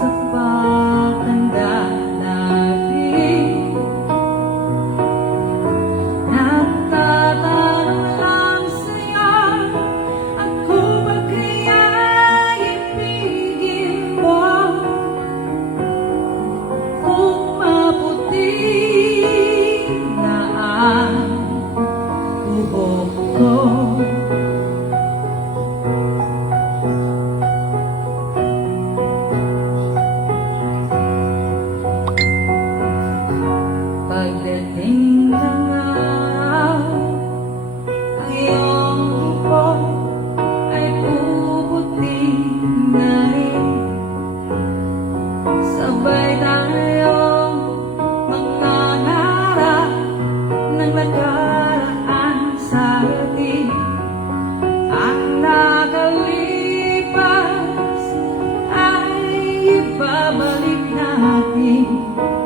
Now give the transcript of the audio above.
sa free.